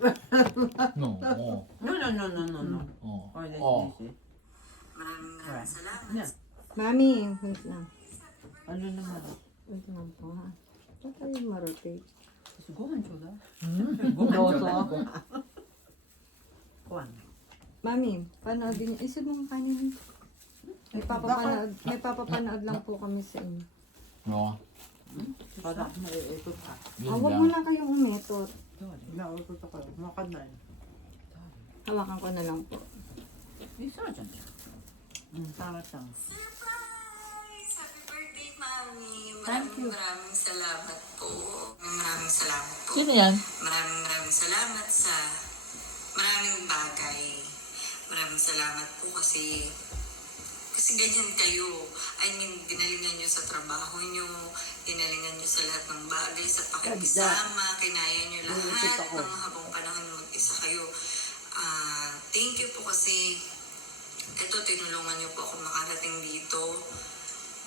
No. Oh. No. Oh. Or like Oh. this. Maraming salamat. Yeah. Mami, wait lang. Ano naman? Wait lang po ha. Ba't tayo marotate? Suguhan ko na. Doso. Kuwan. Mami, panoodin niyo. Isip mo kanin. May papapanood lang po kami sa inyo. No. Para maiikot ka. Huwag mo na kayong umetot. Naikot ako. Makadal. Hawakan ko na lang po. Isa dyan. Sarap lang. Surprise! Happy birthday, Mami! Thank you. Maraming salamat po. Maraming salamat po. Sino yan? Maraming salamat sa maraming bagay. Maraming salamat po kasi ganyan kayo. I mean, dinalingan nyo sa trabaho nyo, dinalingan nyo sa lahat ng bagay, sa pakikisama, kinaya nyo lahat ng habang panahon mag-isa kayo. Thank you po kasi ito, tinulungan niyo po ako makarating dito.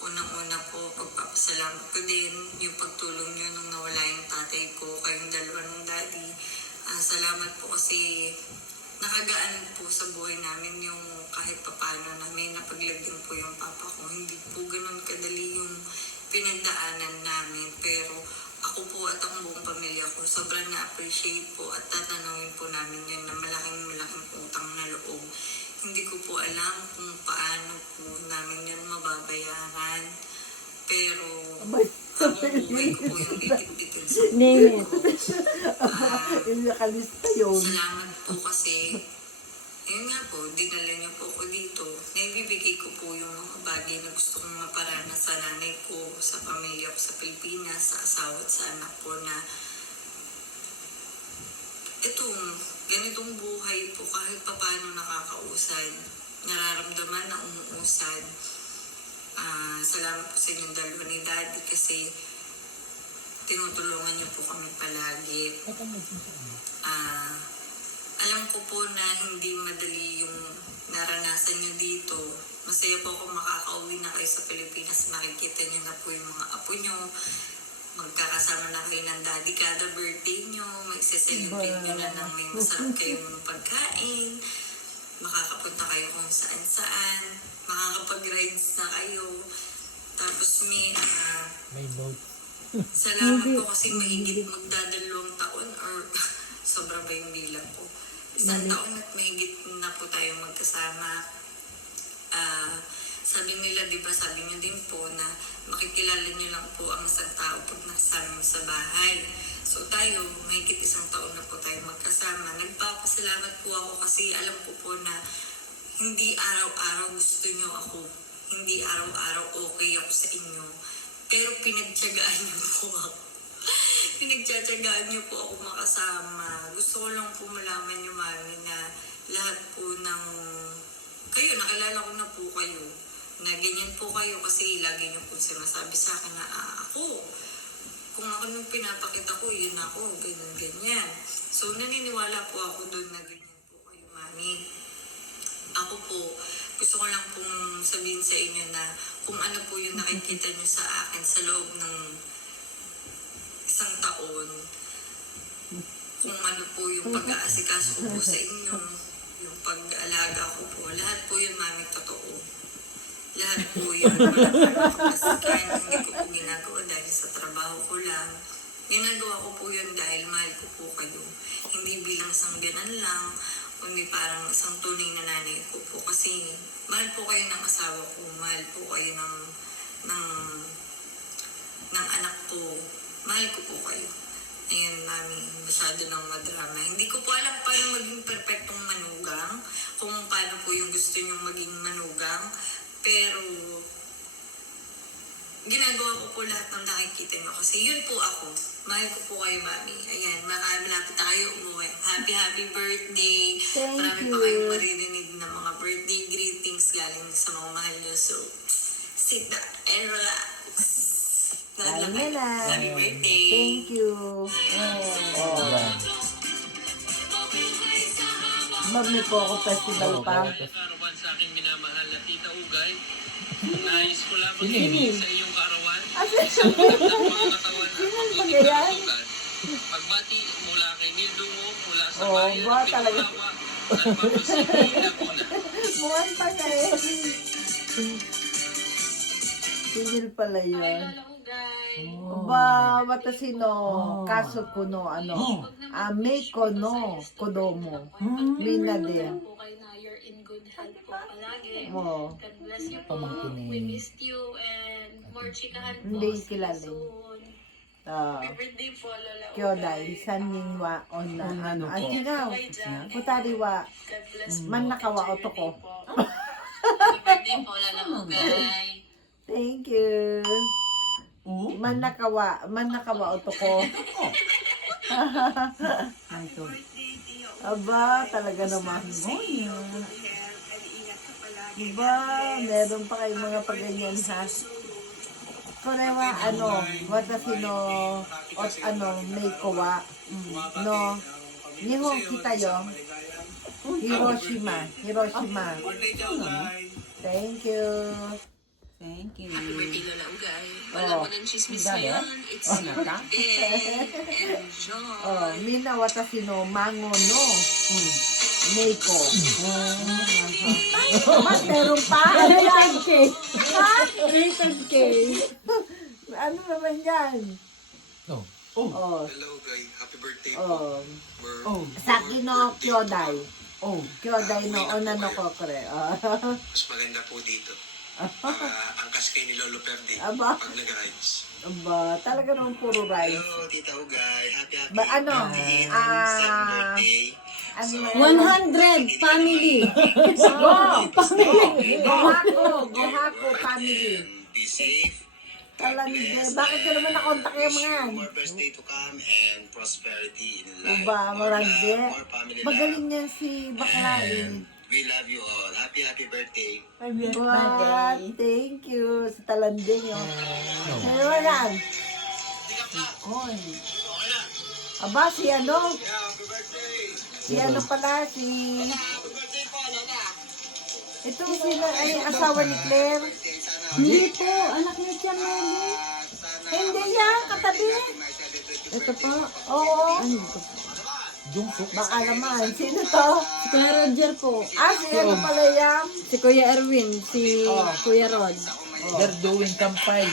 Unang-una po, pagpapasalamat ko din yung pagtulong niyo nung nawala yung tatay ko, kayong dalawa ng daddy. Salamat po kasi nakagaan po sa buhay namin yung kahit papano namin napaglagyan po yung papa ko. Hindi po ganun kadali yung pinagdaanan namin. Pero ako po at ang buong pamilya ko, sobrang na-appreciate po at tatanungin po namin yun na malaking utang na loob. Hindi ko po alam kung paano po namin yun mababayaran. Pero habang buhay ko po yung titik-tikin sa buhay ko. Nakalista yun. Salamat po kasi, ayun nga po, dinala niyo po ako dito. Naibibigay ko po yung mga bagay na gusto kong maparanas sa nanay ko, sa pamilya ko sa Pilipinas, sa asawa at sa anak ko na itong ganitong buhay po kahit paano nakakausad, nararamdaman na umuusad. Salamat po sa inyong dalawa ni Daddy kasi tinutulungan niyo po kami palagi. Alam ko po na hindi madali yung naranasan niyo dito. Masaya po ako makakauwi na kayo sa Pilipinas. Makikita niyo na po yung mga apo niyo. Magkakasama na kayo ng daddy kada birthday niyo. Mag-celebrate niyo na ng may masarap kayong pagkain. Makakapunta kayo kung saan-saan. Makakapag-rides na kayo. Tapos may boat. salamat po kasi mahigit magdadalawang taon or sobra ba yung bilang ko? Isang taon at mahigit na po tayo magkasama. Sabi nila, di ba, sabi niyo din po na makikilala niyo lang po ang isang tao pag nakasama mo sa bahay. So tayo, mahigit isang taon na po tayo magkasama. Nagpapasalamat po ako kasi alam ko po na hindi araw-araw gusto niyo ako. Hindi araw-araw okay ako sa inyo. Pero pinagtiyagaan niyo po ako. Pinagtiyagaan niyo po ako makasama. Gusto ko lang po malaman niyo, Mami, na lahat po ng kayo, nakilala ko na po kayo. Na ganyan po kayo kasi lagi niyo po sinasabi sa akin na ako. Kung ako nung pinapakita ko, yun ako, ganyan. So naniniwala po ako doon na ganyan po kayo, Mami. Ako po, gusto ko lang pong sabihin sa inyo na kung ano po yung nakikita niyo sa akin sa loob ng isang taon, kung ano po yung pag-aasikaso ko po sa inyo, yung pag-alaga ko po, lahat po yun, Mami, totoo. Lahat po yun, walang pagkasikan, hindi ko po ginagawa dahil sa trabaho ko lang. Ginagawa ko po yun dahil mahal ko po kayo. Hindi bilang sangganan lang, kundi parang isang tunay na nanay ko po. Kasi mahal po kayo ng asawa ko, mahal po kayo ng anak ko. Mahal ko po kayo. Ayun, Mami, masyado ng madrama. Hindi ko po alam paano maging perfectong manugang, kung paano po yung gusto nyong maging manugang. Pero ginagawa ko po lahat ng nakikita nyo kasi yun po ako. Mahal ko po kayo, Mami. Ayan, malapit na kayo umuwi. Happy birthday. Thank Marami you. pa kayong maririnig na mga birthday greetings galing sa mga mahal nyo. So, sit down and relax. Ay, nila. Happy birthday. Thank you. Yan. Magmi po ako festival pa. Karawan sa aking minamahal na Tita Ugay. Nais ko lamang Sino? ibig sa iyong karawan. Asa? Isang magandang mga katawan at Sino mabuting ba yan? kalusugan. Pagbati mula kay Nildungo, mula sa Oo, bayan ba ni talaga? Kawawa, Nagpapasili Laguna. Mukhang pa eh. Sigil pala Ay, yun. Lola Ugay. Ba, watasino, kaso kuno, ano, Meiko no, kodomo. Mina de. Po kayo na you're in good health po palagi. Mo. God bless you po. Pamangkin eh. We missed you and more chikahan po. Hindi See you kilala. soon. Ah, Happy birthday po, Lola Ugay. Kyodai, sanin wa on na, ano, at sinaw, putari wa, God bless po. man nakawa Enjoy your otoko. day po. Happy birthday po, Lola Ugay. Thank you. Man nakawa otoko. Aba, talaga naman. Diba, meron pa kayong mga paganyan ha. Korewa, ano, watasino, ot ano, Meiko wa, no, Nihon kita yo, Hiroshima. Thank you. Thank you. Happy birthday, Lola Ugay. Wala Oh. mo ng chismis ngayon. It's your day. Enjoy. Oh, mina watasino, mango no, Meiko. Mas meron pa? Ano yan? Rated K. Ano naman yan? No. Oh, Hello, guys. Happy birthday oh. po. Saki no kyodai. Oh. Kyodai no onano ko kore. Mas maganda po dito. Angkas kayo ni Lolo Perdi Aba. pag nag-rides. Aba, talaga naman puro rice. Hello, Tita Ugay. Happy Ba, ano? 87th birthday. Ano? 100 family. Gohako family. And be safe. Talande, bakit ka naman nakontak yung mga yan? More birthday to come and prosperity in life. Aba, marande. More family Magaling love. yan si Baklain. And we love you all. Happy birthday. Ba, thank you. Sa talanding yun. Ano ba yan? Aba, si ano? Si ano pala, si... Ito sila ay asawa ni Claire. Hindi po, anak ni Tia Melly. Hindi yan, katabi. Ito po. Oo. Ano ito po? Jungkook. Baka naman. Sino to? Si Kuya Roger po. Si ano pala yan? Si Kuya Erwin. Si Kuya Rod. They're doing kampay.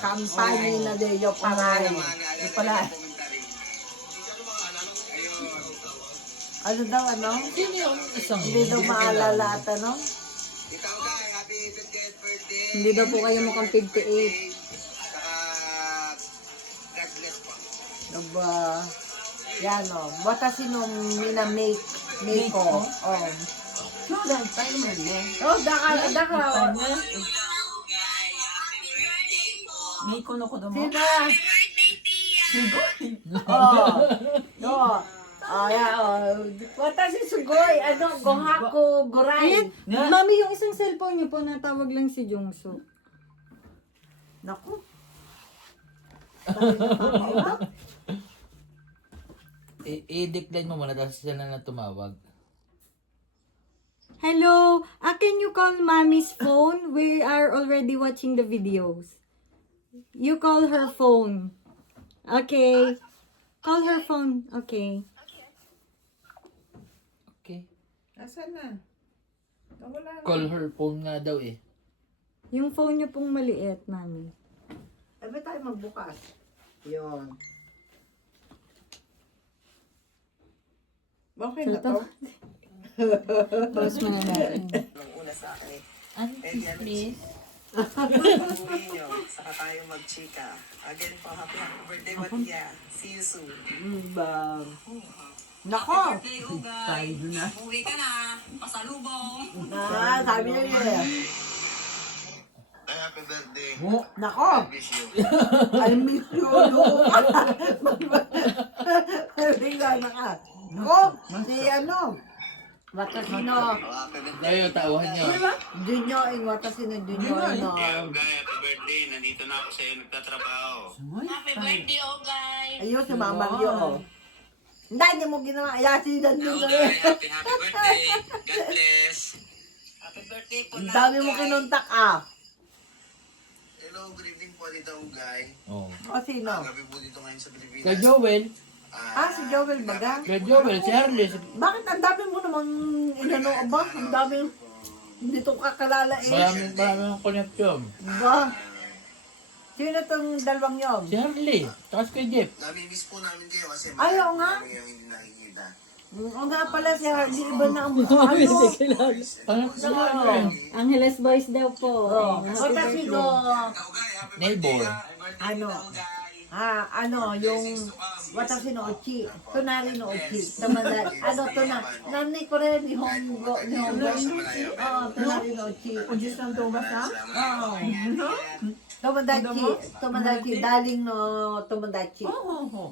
Kampanya na de yo paray. Di pala. Ano daw, ano? Sino yung isang Hindi daw maalala at ano? Tita Ugay, happy 50th birthday. Hindi daw po kayo mukhang 58. Saka, God bless po. Aba, yan o. Watashi no mina Meiko. Oh. Oh, daka. May kuno ko mo. Sina? Oh. Watashi sugoi. Ano, gohaku, gorai. Ayan, mami, yung isang cellphone niyo po, natawag lang si Jungso. Naku. I-decline mo muna tapos siya na tumawag. Hello, can you call mommy's phone? We are already watching the videos. You call her phone. Okay. Call her phone. Okay. Okay. Nasaan na? Nawala na. Call her phone nga daw eh. Yung phone niyo pong maliit, mami. Sabi tayo magbukas. Yun. Okay na to? Pause muna natin. Nung una sa akin. Auntie, please. Uwi nyo, saka tayo magchika. Again po, happy birthday, Matia. See you soon. Ba. Nako! Birthday, Ugay. Uwi ka na. Pasalubong. Sabi niya yun. Ay, happy birthday. Nako! Wish you. I miss you, no? Bigla na ka. Nako! Si ano? Watasino. Happy birthday. Kayo, tauhan nyo. Junyo, watasino Junyo. No. Ugay, happy birthday. Nandito na ako sa iyo nagtatrabaho. Happy birthday, Ugay. Ayun, si Mama Rio. Hindi mo ginawa. Ayasin na dun. Ugay, happy birthday. God bless. Happy birthday po Ang na. dami mo kinuntak Hello, good evening po dito, Ugay. Oh. O sino? Gabi po dito ngayon sa Pilipinas. Kay Joel. Si Joel Baga. Kaya Joel, si Harley, Bakit ang dami mo namang inano ba? Ang dami hindi to kakalala eh. maraming connection. Ba? Sino tong dalawang yun? Si Harley, tapos kay Jeff. Nami-miss po namin kayo kasi Ay, oo nga. marami yung hindi nakikita. Oo nga pala si Harley, iba na ang mukha. Ano? Ano si Harley? Angeles Boys daw po. O kasi no, Neighbor. yung watashi no uchi, tonari no uchi, tamada, nanay ko rin, Nihongo, tonari no uchi. Ujis ng tubasa? Tomodachi, daling no Tomodachi. Oo.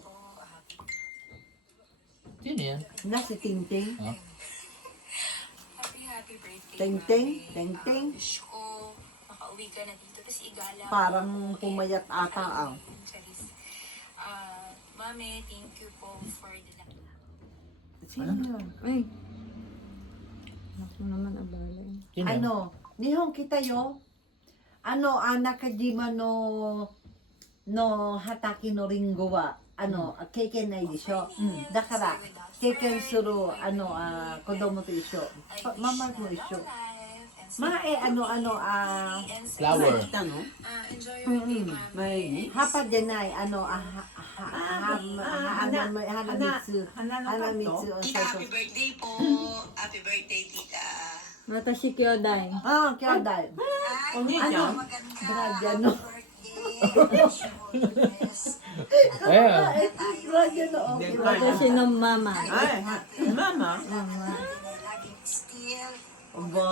Sino yan? Na si Tingting. Ah. Happy birthday. Tingting. Wish ko makauwi ka na dito. Tapos igala. Parang pumayat ata ang. Charis. Mami, thank you po for the Sino yun? Ay. Naku naman abala. Sino yan? Nihon kita yo. Nakajima no hataki no ringo wa, keiken nai desho. Dakara, keiken suru, kodomo to isho. Mama mo isho. Flower. Tanong? enjoy your day, mami. May... Hapa denai, hanamitsu. Tita, happy birthday po. Happy birthday, tita. Watashi Kyodai. Kyodai. Onija? Bradyano. Eh, Bradyano, okay. Watashi no mama. Ay, mama. Aba.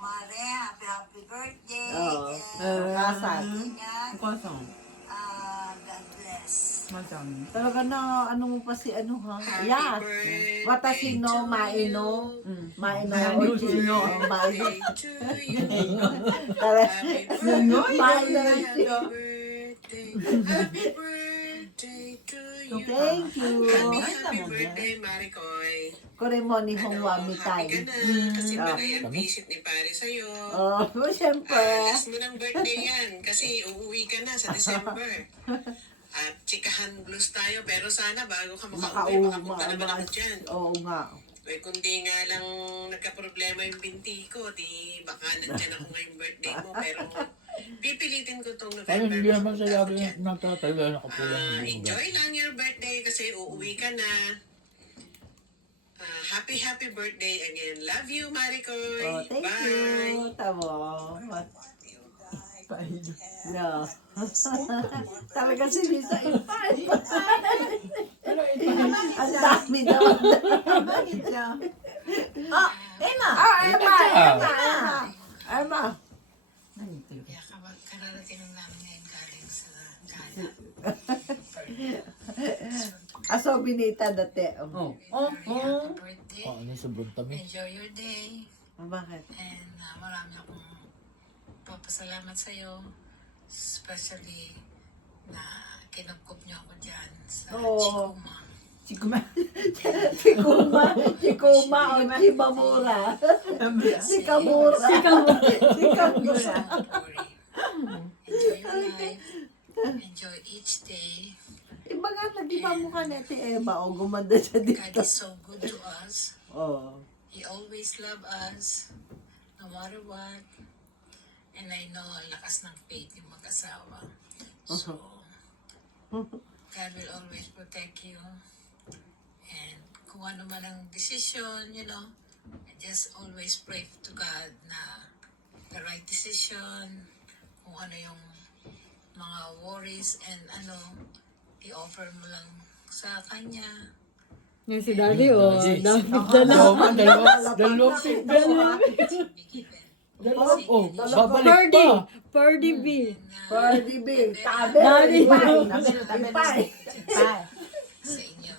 Mare, happy birthday. Kasal. Kosong. God bless. Masang. Talaga na, mo pa si ha? Yes. Watashi no maeno. Maeno ochi. Maeno. Maeno ochi. Happy birthday to you. Thank you. Happy birthday, Maricoy. Kore mo ni Hongwa Happy mitai. ka na kasi malay ang visit ni Pare sa'yo. Siyempre. Last mo ng birthday yan kasi uuwi ka na sa December. At chikahan blues tayo pero sana bago ka makauwi, makapunta naman ako dyan. Oo nga. Eh, kundi nga lang nagka-problema yung binti ko, di baka nandyan ako ngayong birthday mo. Pero pipilitin ko itong Ay, November. hindi naman sa makapunta ako lagi dyan. nagtatayo. Nakapulang yung bunga. Enjoy lang your birthday kasi uuwi ka na. Happy birthday again. Love you, Maricoy. Thank Bye. you. Tamo. No. Talaga si Lisa ipay. Ang dami daw. Emma! Emma. Kaya kararating lang namin ngayon galing sa Ghana. Aso binita dati. Oh. Happy birthday. Ano sobrang tamis. Enjoy your day. Bakit? And marami akong papasalamat sa'yo. Especially na kinupkup niyo ako dyan sa Oo. Chikuma. Chikuma o Chimamura. Sikamura. Sikamura. Enjoy your life. Enjoy each day. Iba nga, nag-iba mo ka na Eva o gumanda siya God dito. is so good to us. Oh. He always love us, no matter what. And I know, ang lakas ng faith yung mag-asawa. So, God will always protect you. And kung ano man ang decision, I just always pray to God na the right decision, kung ano yung mga worries and i-offer mo lang sa Kanya. Yung si Daddy, oh. Daddy. Dami dala. Dalawang pick. Be given. Babalik pa. Purdy B. Pwede bin. Tabi. Daddy. Ipay. Sa inyo.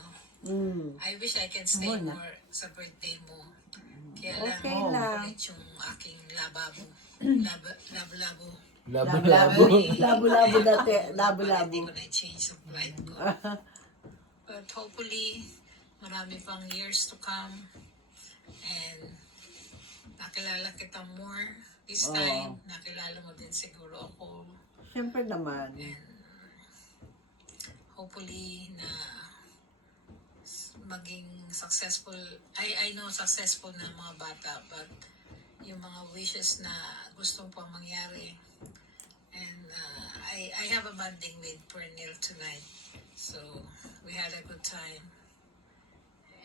I wish I can stay Muna. more sa birthday mo. Kaya lang, Okay lang. ulit yung aking lababo. Labo-labo. Labo-labo. Labo-labo dati. Hindi Labo-labo. ko na-change yung flight ko. But hopefully, marami pang years to come. And nakilala kita more this time. Nakilala mo din siguro ako. Siyempre naman. And hopefully na maging successful. I know successful na mga bata, but yung mga wishes na gustong pang mangyari. And I have a bonding with Pernil tonight. So we had a good time.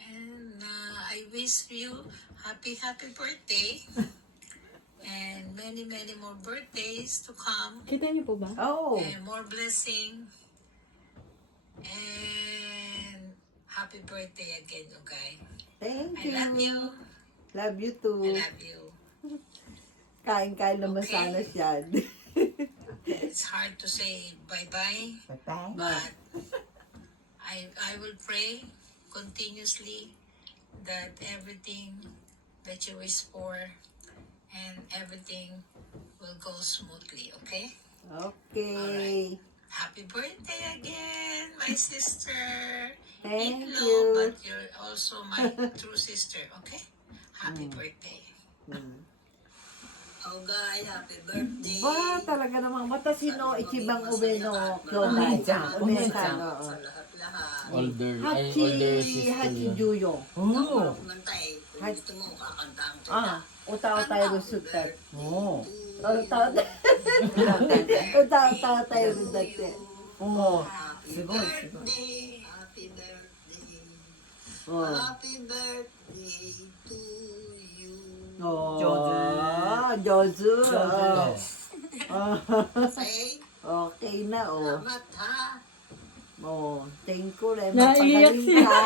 And I wish you happy birthday. And many more birthdays to come. Kita niyo po ba? Oh, And more blessing. And happy birthday again, okay? thank I you. love you. Love you I too. love you. Kain-kain naman Okay. sana siya. It's hard to say bye-bye, Bye-bye. but I will pray continuously that everything that you wish for and everything will go smoothly, okay? Okay. Happy birthday again, my sister. Thank Eat you. low, but you're also my true sister, okay? Happy birthday. Oh, guys, happy birthday. Ba, talaga namang matasino, ichibang ubeno, kyodai. Ume-chan, Ume-chan, ume-chan. oo. Lahat-lahat. Older Hachi, Hachi Juyo. Oh. Kumanta eh. Kung gusto mo, kakantahan ko. Ah, uta-uta yung sutat. Oh. Uta-uta. Uta-uta tayo dati. Oh. Happy Sigod, birthday. Happy birthday. Oh. Happy birthday to you. Oh, Jozu. Jozu. Jozu. Oh. Okay? Okay na, oh. Salamat ha. Oh, thank you, Ren. Naiiyak Mapagaling siya. ka.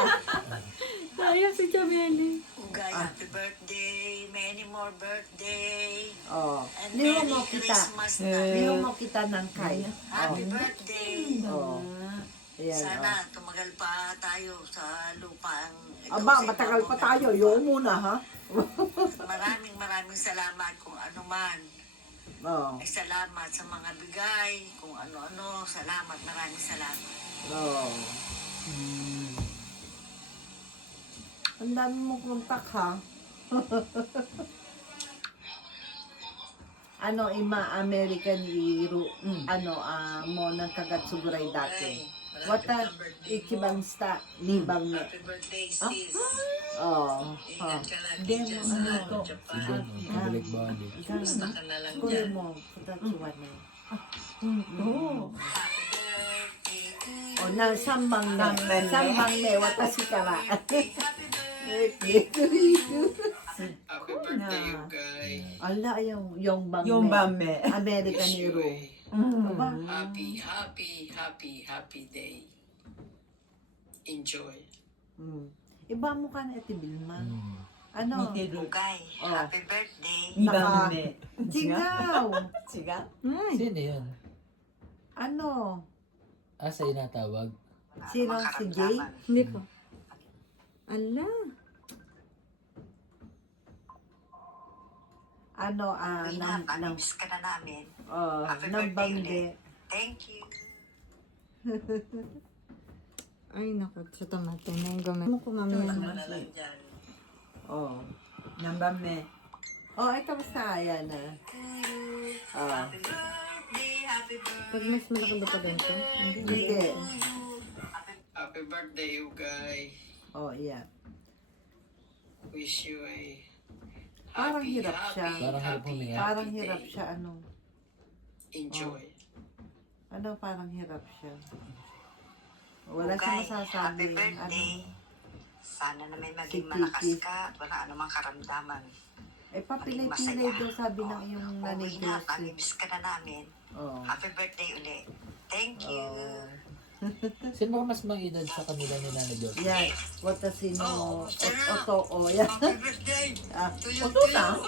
Naiyak si Chameli. Ugay, happy birthday. Many more birthday. Oh, And liho Merry mo kita. Christmas na. Liho mo kita ng kay. Happy birthday. Oh. Ayan, Sana tumagal pa tayo sa lupang ito. Aba, sa matagal pa ibabaw tayo. ng Yung lupa. muna, ha? Maraming salamat kung ano man. Oh. Ay salamat sa mga bigay, kung ano-ano. Salamat, maraming salamat. Oh. Ang dami mong kontak, ha? Ano, American Hero, mo ng Kagatsuguray dati. Wata, ichibangsta, libang ne. Happy birthday, sis. Oh, ha. Ingat ka lagi dyan sa Japan. Siguro, pabalik-balik. Basta ka na lang Kure dyan. mo, putatsuwan na. Oh. Happy birthday to you. O, na, sambang ne. Sambang ne. Sambang ne, watashi kara. Happy birthday. Birthday to you. Happy birthday, you guys. Ala, yung bang Yung ne. bame. American Wish you Hero. a Aba, happy day. Enjoy. iba mo ka na Ate Vilma. Ano? Nitido. Ugay, Oh. happy birthday. Ibame. Sigaw! Siga? Ay, Sino yun? Ano? Sa'yo natawag? Sino? Si Jay? hindi po. Ala. Ano, Ina, mamimiss ka na namin. Happy ng birthday bangge. ulit. Thank you. Ay, naku. Sa tomate na yung gumit. Ano ko mamaya? Dyan. Oh. Nambame. Oh, ay, kamusta? Ayan na. Happy birthday, happy birthday. Pag mas malaki ba pa ganito? Hindi. Happy birthday, you guys. Oh, yeah. Wish you a Parang hirap siya. Parang hirap huminga. Parang hirap siya, ano. Enjoy. Ano, parang hirap siya. Wala siya Ugay, masasabi. happy birthday. Sana na may maging Si malakas Kiki. ka at wala anumang karamdaman. Papilay-pilay daw sabi ng iyong nanay Uwi na, Josie. mamimiss ka na namin. Oh. Happy birthday ulit. Thank you. Sino ba mas mang edad sa kanila ni Nana Diyos? Yan. Watashi no Oto. Oh, yan. Happy birthday. Ah, To you, Oto to na? you.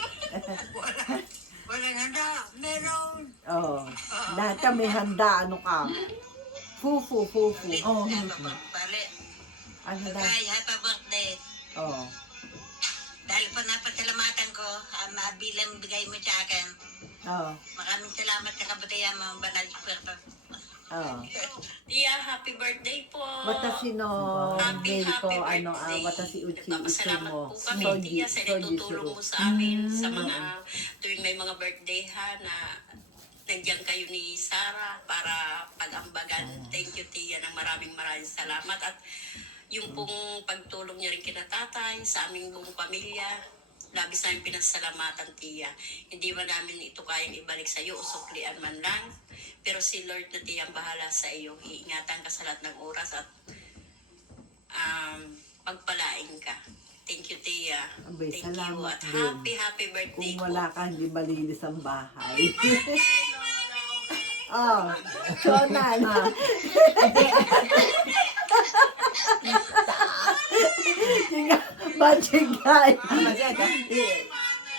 Walang handa. Meron. Oh. Lahat kami handa. Ano ka? Fufu. Oh, Bale. Ano na? Ugay, happy birthday. Oh. Dahil pa napasalamatan ko, mabilang bigay mo sa akin. Oh. Maraming salamat sa kabutihan mo, Banal Puerto. Oh. Tia, happy birthday po. Watashi no Happy May ko, birthday. watashi uchi Nagpapasalamat mo. po kami, Tia, sa natutulong mo sa amin sa mga tuwing may mga birthday ha na nandiyan kayo ni Sarah para pag-ambagan. Thank you, Tia, ng maraming salamat. At yung pong pagtulong niyo rin kina tatay, sa aming buong pamilya, labis namin pinasalamatan, Tia. Hindi ba namin ito kayang ibalik sa iyo o suklian man lang? Pero si Lord na Tia ang bahala sa iyo. Iingatan ka sa lahat ng oras at pagpalain ka. Thank you, Tia. Abay, Thank you. salamat At din. happy birthday Kung po. wala ka, hindi malinis ang bahay. Oh, Shonan. Machigay.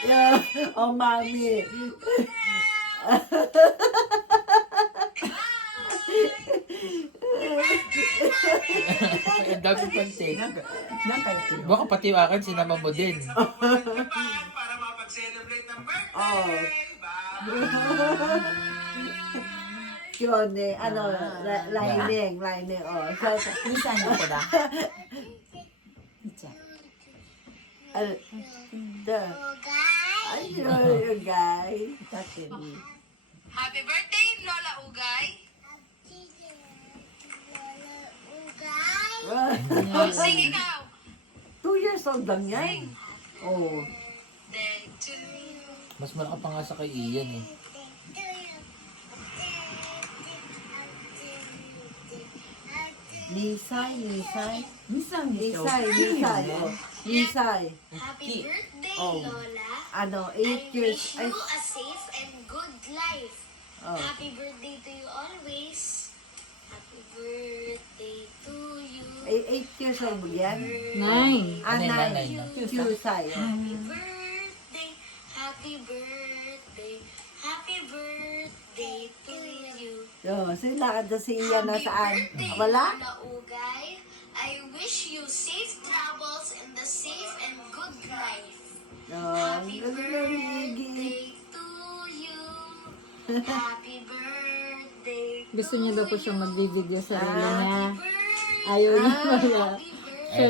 Yeah. Oh, mami. Ang dami pantin. Nakaitin. Baka pati yung akin, sinama mo din. Para mapag-celebrate ng birthday. Oh. Yun eh, ano, lining, oh. So, Minsan mo ko da. Minsan. ano, ayun, guys. Tatin. Happy birthday, Lola Ugay! Sing ikaw! 2 years old lang yan. Oh. Day to you. Mas malaki pa nga sa kay Ian eh. Nisay. Minsan nito. Nisay. Oh. Nisay. Happy birthday, Oh. Lola. Ano, I 8 years. wish you a safe and good life. Oh. Happy birthday to you always. Happy birthday to you. 8 years old mo yan? 9. Ah, Nanay, 9. nanay. Tusay. Happy birthday, happy birthday, happy birthday to you. Oh, sila ka dyan si Ian na saan? Birthday, Wala? Lola Ugay. I wish you safe travels and the safe and good life. Oh, Happy ang ganda ng higi. birthday to you. Happy birthday. Gusto niya daw po siya mag-video sa sarili Ah. niya. Ayaw niya wala.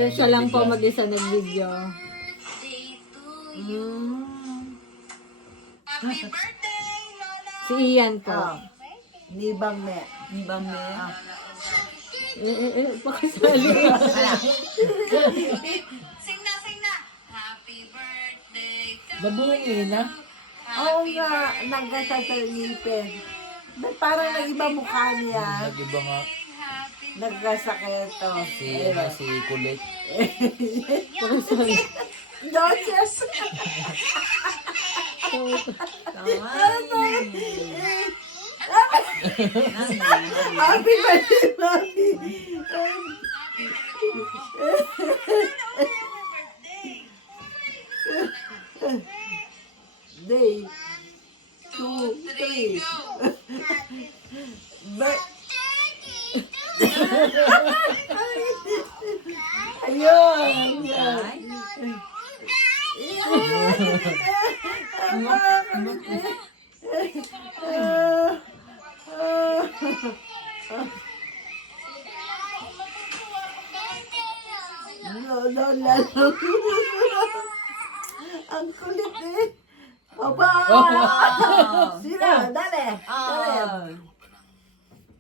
Siya lang po mag-isa nag-video. Birthday to you. Happy birthday, Lola! Si Ian po. Oh. Nibang me. Iba me. Pakasali. Sing na! Happy birthday to Nabungi na. Oo nga, nagkasa sa ngipin. Ba't parang nag-iba mukha niya? Nag-iba nga Nagkasakit to. si Kulit. Pakasali. Doses! Happy birthday, mami! Day. 2, 3. Ayun! No. Ang kulit eh. Aba! Sila, dali. Dali.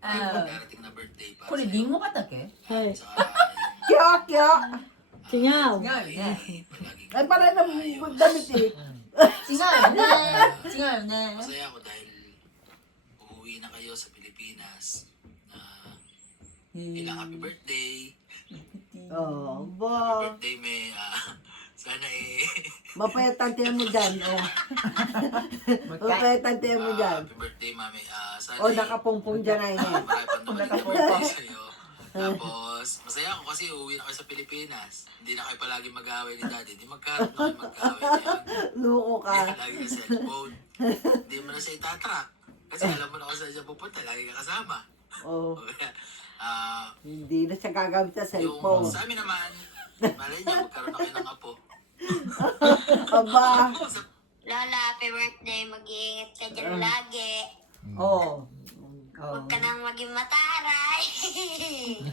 Darating na birthday pa. これリンゴ畑 Hi. Kyo. Singaw. 違うね。 Ay, pala na damit eh. 違うよね。違うよね。 Masaya ako dahil umuwi na kayo sa Pilipinas. Ilang happy birthday. Oh, Happy ba. birthday, May. Sana Mapayatan tayo mo dyan. Oh. Mapayatan tayo mo dyan. happy birthday, Mami. Sana O, nakapungpong dyan ay eh. marami pa naman yung birthday sa'yo. Tapos, masaya ako kasi uuwi na kayo sa Pilipinas. Hindi na kayo palagi mag-aaway ni Daddy. Hindi magkaroon na kayo mag-aaway ngayon. Luko ka. Hindi lagi na cellphone. Hindi mo na siya itatrack. Kasi alam mo na kung saan siya pupunta. Lagi ka kasama. Oh, Kaya, hindi na siya gagamit sa yung cellphone. sa amin naman, malay niya, magkaroon na kayo ng apo. Aba. Lola, happy birthday. Mag-iingat ka dyan lagi. Oh. Huwag ka nang maging mataray.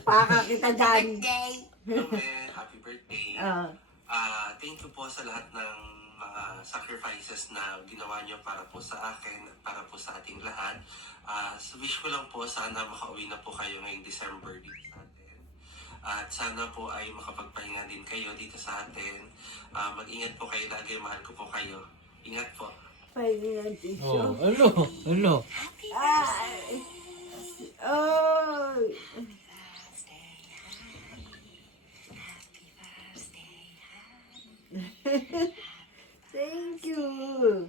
Paka kita dyan. Birthday. Happy birthday. Ah, Thank you po sa lahat ng mga sacrifices na ginawa niyo para po sa akin at para po sa ating lahat. Wish ko lang po sana makauwi na po kayo ngayong December dito sa atin. At sana po ay makapagpahinga din kayo dito sa atin. Mag-ingat po kayo lagi. Mahal ko po kayo. Ingat po. Pahingan Oh, tissue. ano? Ay. Oh. Thank you.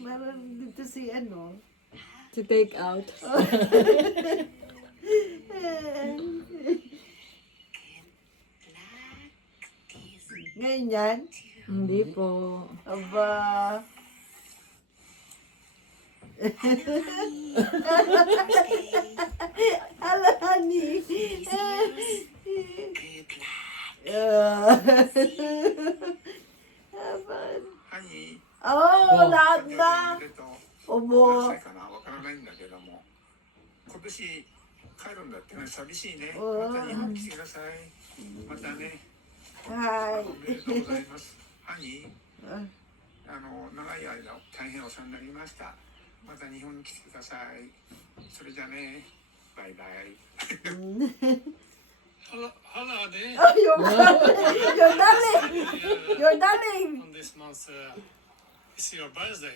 Meron dito si ano. To take out. Ngayon yan? Hindi po. Aba. Ala, honey. Oh, lahat na. Obo. かなわからないんだけども今年帰るんだってね寂しいねうんまた日本来てくださいまたね Hi. おめでとうございますハニー長い間大変お世話になりましたまた日本に来てくださいそれじゃねバイバイ Hello there. Oh, your darling. Your darling. On this month, it's your birthday,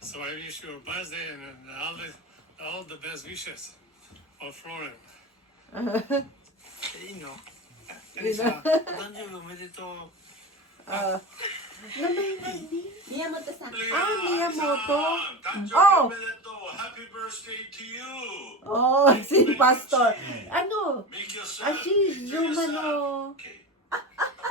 so I wish you a birthday and all the best wishes for Florence. いいのアリさんお誕生日おめでとう Miyamoto san. Miyamoto. Oh. Happy birthday to you Oh, si Pastor. Ano? Make Ah, yourself si Zuma no. Okay.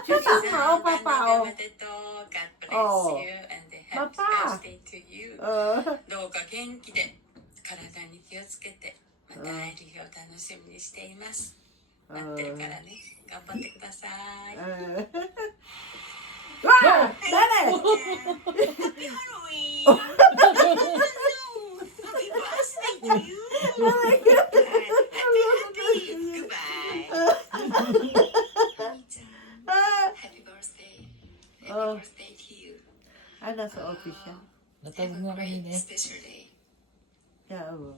Si Zuma, oh, Papa, oh. God bless Oh. you and happy Papa. birthday to you. あどうか元気で体に気をつけてまた会える日を楽しみにしています。待ってるからね。頑張ってください。Wow! Dali! Happy Halloween! Happy birthday to you! Happy Goodbye! Happy birthday! Happy birthday to you! Nasa office siya. Natawag nga kanina eh. Special day. Yeah, oh.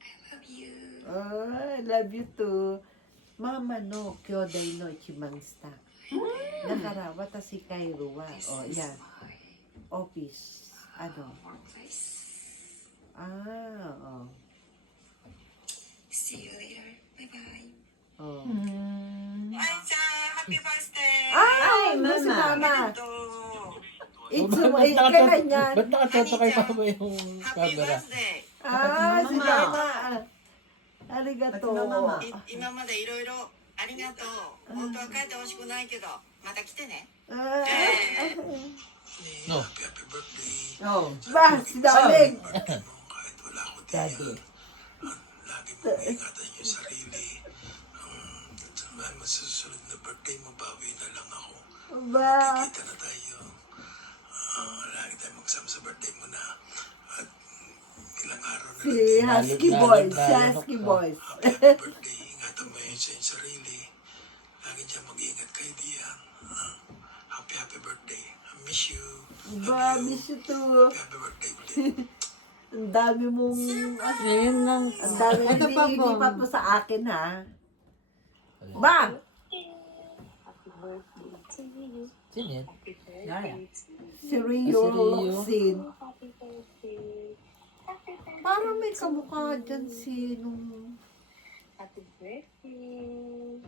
I love you. Oh, I love you too. Mama no, kyodai no ichimangsta. Nakara, watashi kairu wa. Oh, yeah. Office. Ano? Workplace. Oh. See you later. Bye-bye. Oh. Happy birthday! Ay, Mama. si Mama. It's Ba't kailan yan? Ba't nakatoto kay Papa yung Happy camera? birthday! Si Mama. Arigato. Mama. 今までいろいろありがとう。本当は帰ってほしくないけど、また来てね。 No. Happy birthday Oh. Ba, si Darling. kahit wala ako diyan lagi mong ingatan yung sarili sa susunod na birthday mo bawi na lang ako Ba. kita na tayo lagi tayo magsama sa birthday mo na at ilang araw na Si Husky Boys. Si Husky Boys. happy birthday ingatan mo yun sa iyong sarili lagi dyan mag-iingat kayo diyan happy birthday I miss you Ba, miss you too. happy birthday ulit Ang dami mong... Ayun lang. Ang dami Ito pa po. hindi pa po sa akin, ha? Ba! Sino yan? Yaya. Si Rio Si Rio. Locsin. Parang may kamukha dyan si nung... Happy birthday.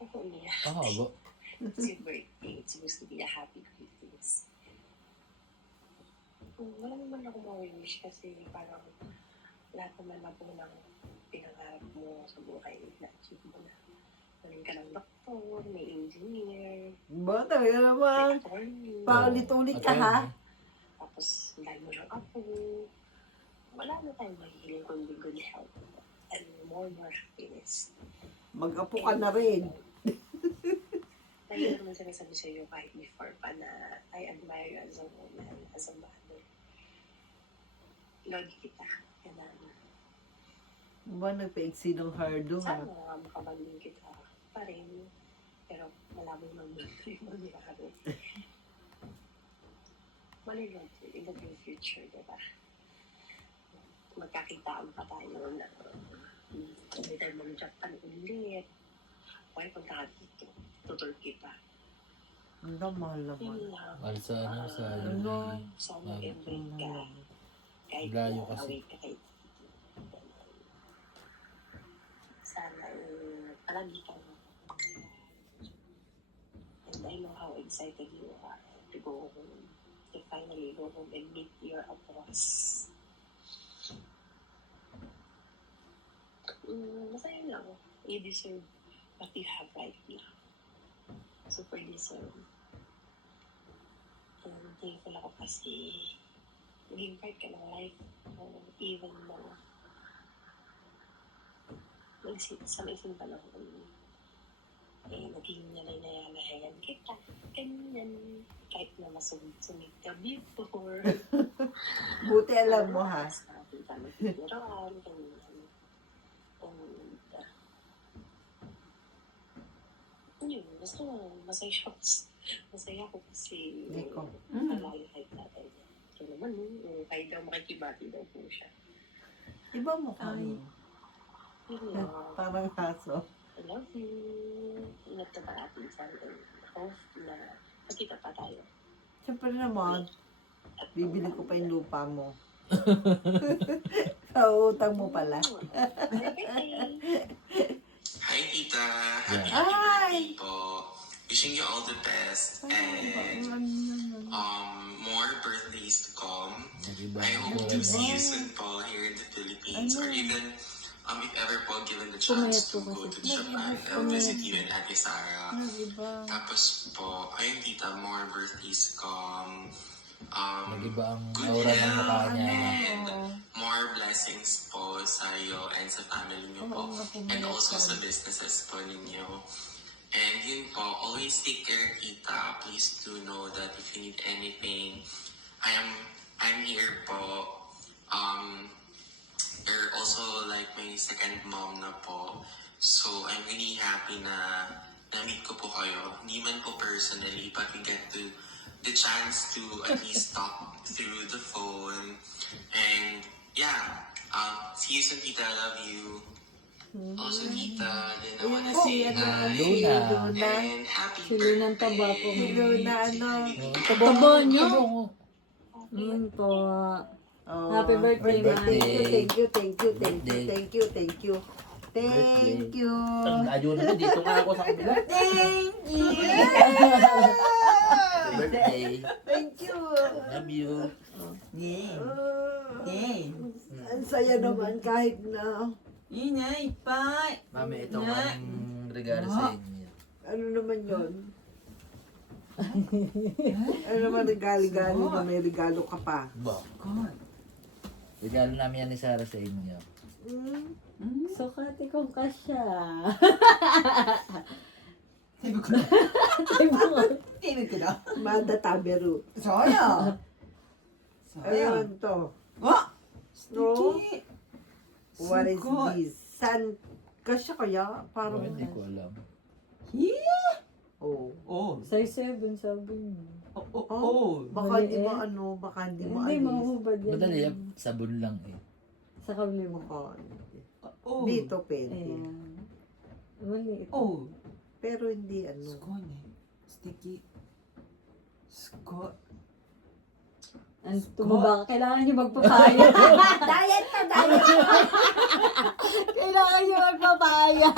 Ako umiyak. Pahaba. It's your birthday. It's supposed to be a happy Christmas. Wala naman ako ma-wish kasi parang lahat naman na po ng pinangarap mo sa buhay na-achieve mo na. Maling ka ng doktor, may engineer, Ba, talaga naman. may attorney, Paulit-ulit ka, ha? tapos dahil mo ng apo. Wala na tayong mahihiling kundi good health and more happiness. Mag-apo ka na rin. Lagi naman sinasabi sa iyo kahit before pa na I admire you as a woman, as a mother. Lord kita. Kailangan. Ba, nagpaiksi ng hardo, ha? Sana makabanding kita pa rin. Pero malabo naman yung mangyari. Malay natin in the near future, diba? magkakitaan pa tayo na hindi tayo mag-Japan ulit. Okay, punta ka dito. Tutor kita. Ang mahal naman. Yun lang. Mahal sa ano, sa Sana embrace ka. Kahit Layo na kasi. away ka kahit sana palagi kang and I know how excited you are to go home, to finally go home and meet your boss. Masaya lang. You deserve what you have right now. Super deserve. And thankful ako kasi naging part ka ng life even mo sa maising panahon naging nalay-nalayan kita ganyan kahit na masumit ka before Buti alam mo ha. natin ka magpipiraan ganyan and yun basta masaya ako kasi malayo kahit natin so naman kahit daw makikibati daw po siya Iba mo ka. yun Parang kaso. I love you. Ingat ka parating sa akin. Hope na magkita pa tayo. Siyempre naman, bibili ko pa yung lupa mo. Sa utang mo pala. Hi, Tita. Happy Hi! birthday po. Wishing you all the best and more birthdays to come. I hope to see you soon po here in the Philippines or even if ever po given the chance to go to Japan, I'll visit you and Ate Sarah. Tapos po, ayun tita, more birthdays to come. Nag-iba ang Good aura ng mukha health niya. and more blessings po sa iyo and sa family niyo po. And also sa businesses po ninyo. And yun po, always take care, tita. Please do know that if you need anything, I'm here po. You're also like my second mom na po. So I'm really happy na na-meet ko po kayo. Hindi man po personally, but we get to the chance to at least talk through the phone. And yeah, see you soon, tita. I love you. Also, tita, then I wanna say hi. Luna. And happy Si Lunang birthday. taba po. Luna, ano? Taba niyo. Yun po. Oh, Happy birthday, Thank you. Ayun na, dito nga ako sa kabila. Thank you. Happy birthday. Thank you. Love you. Ang saya naman kahit na Mami, ito ang regalo sa inyo. ano naman yon. Ano naman regalo-galo na may regalo ka pa. Ba? Regalo namin yan ni Sarah sa inyo. Sukati kong kasya. Mada Taberu. 저요. Ayun to. 와. No? What is this? San? Kasya kaya? Parang, Hindi ko alam. oh. Size 7, sabi niyo. Baka hindi mo ano, baka hindi mo Hindi, alis. mahubad yan. Madali, sabon lang eh. Sa kabli mo. Baka, dito pwede. Ayan. Maliit. Pero hindi ano. 素敵。すごい。 Ang tumaba ka, kailangan niyo magpapaya. Diet. Kailangan niyo magpapaya.